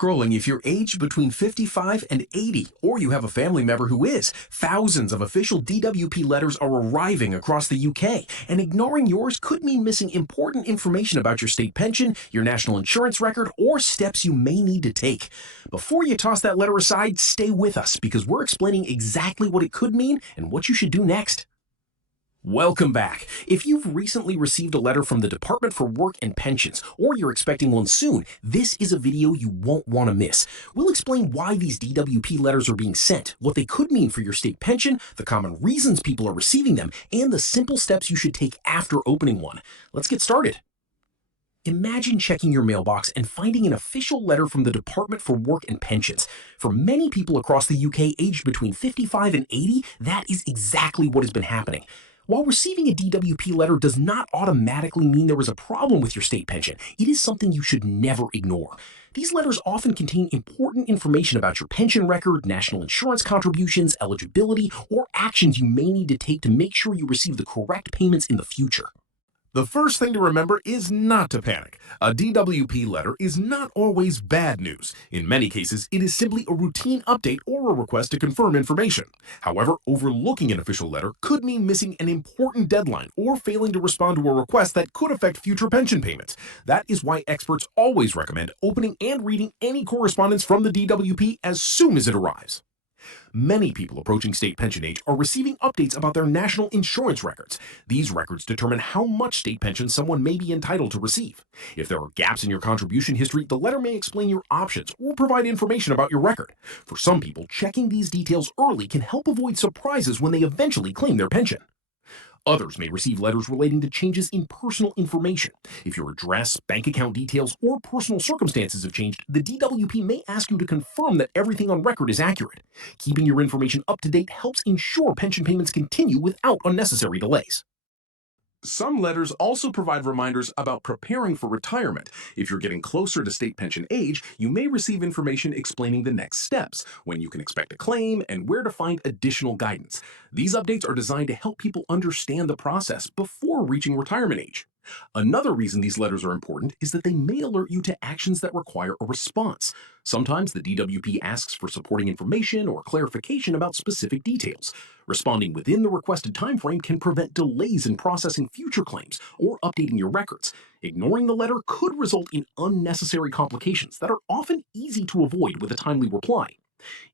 Scrolling if you're aged between 55 and 80, or you have a family member who is. Thousands of official DWP letters are arriving across the UK, and ignoring yours could mean missing important information about your state pension, your national insurance record, or steps you may need to take. Before you toss that letter aside, stay with us because we're explaining exactly what it could mean and what you should do next. Welcome back. If you've recently received a letter from the Department for Work and Pensions, or you're expecting one soon, this is a video you won't want to miss. We'll explain why these DWP letters are being sent, what they could mean for your state pension, the common reasons people are receiving them, and the simple steps you should take after opening one. Let's get started. Imagine checking your mailbox and finding an official letter from the Department for Work and Pensions. For many people across the UK aged between 55 and 80, that is exactly what has been happening. While receiving a DWP letter does not automatically mean there is a problem with your state pension, it is something you should never ignore. These letters often contain important information about your pension record, national insurance contributions, eligibility, or actions you may need to take to make sure you receive the correct payments in the future. The first thing to remember is not to panic. A DWP letter is not always bad news. In many cases, it is simply a routine update or a request to confirm information. However, overlooking an official letter could mean missing an important deadline or failing to respond to a request that could affect future pension payments. That is why experts always recommend opening and reading any correspondence from the DWP as soon as it arrives. Many people approaching state pension age are receiving updates about their national insurance records. These records determine how much state pension someone may be entitled to receive. If there are gaps in your contribution history, the letter may explain your options or provide information about your record. For some people, checking these details early can help avoid surprises when they eventually claim their pension. Others may receive letters relating to changes in personal information. If your address, bank account details, or personal circumstances have changed, the DWP may ask you to confirm that everything on record is accurate. Keeping your information up to date helps ensure pension payments continue without unnecessary delays. Some letters also provide reminders about preparing for retirement. If you're getting closer to state pension age, you may receive information explaining the next steps, when you can expect a claim, and where to find additional guidance. These updates are designed to help people understand the process before reaching retirement age. Another reason these letters are important is that they may alert you to actions that require a response. Sometimes the DWP asks for supporting information or clarification about specific details. Responding within the requested timeframe can prevent delays in processing future claims or updating your records. Ignoring the letter could result in unnecessary complications that are often easy to avoid with a timely reply.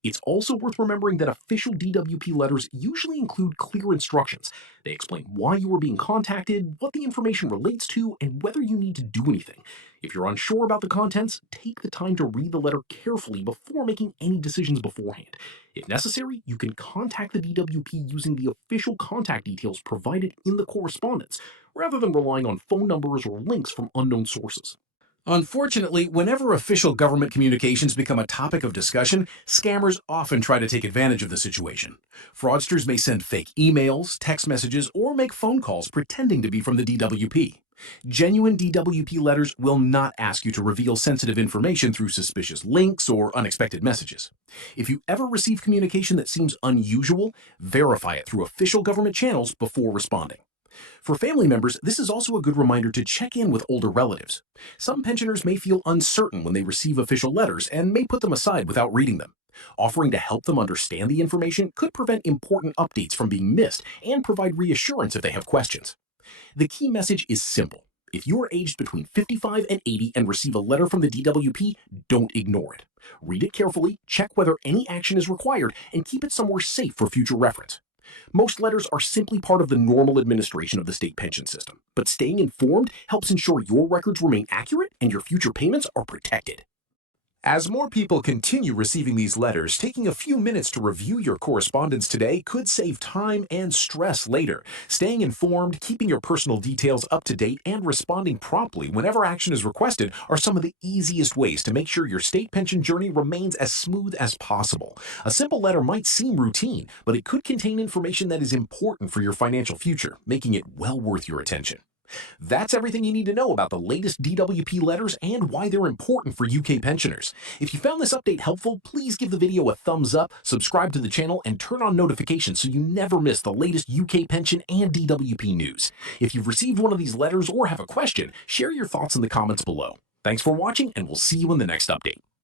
It's also worth remembering that official DWP letters usually include clear instructions. They explain why you are being contacted, what the information relates to, and whether you need to do anything. If you're unsure about the contents, take the time to read the letter carefully before making any decisions beforehand. If necessary, you can contact the DWP using the official contact details provided in the correspondence, rather than relying on phone numbers or links from unknown sources. Unfortunately, whenever official government communications become a topic of discussion, scammers often try to take advantage of the situation. Fraudsters may send fake emails, text messages, or make phone calls pretending to be from the DWP. Genuine DWP letters will not ask you to reveal sensitive information through suspicious links or unexpected messages. If you ever receive communication that seems unusual, verify it through official government channels before responding. For family members, this is also a good reminder to check in with older relatives. Some pensioners may feel uncertain when they receive official letters and may put them aside without reading them. Offering to help them understand the information could prevent important updates from being missed and provide reassurance if they have questions. The key message is simple. If you are aged between 55 and 80 and receive a letter from the DWP, don't ignore it. Read it carefully, check whether any action is required, and keep it somewhere safe for future reference. Most letters are simply part of the normal administration of the state pension system, but staying informed helps ensure your records remain accurate and your future payments are protected. As more people continue receiving these letters, taking a few minutes to review your correspondence today could save time and stress later. Staying informed, keeping your personal details up to date, and responding promptly whenever action is requested are some of the easiest ways to make sure your state pension journey remains as smooth as possible. A simple letter might seem routine, but it could contain information that is important for your financial future, making it well worth your attention. That's everything you need to know about the latest DWP letters and why they're important for UK pensioners. If you found this update helpful, please give the video a thumbs up, subscribe to the channel, and turn on notifications so you never miss the latest UK pension and DWP news. If you've received one of these letters or have a question, share your thoughts in the comments below. Thanks for watching, and we'll see you in the next update.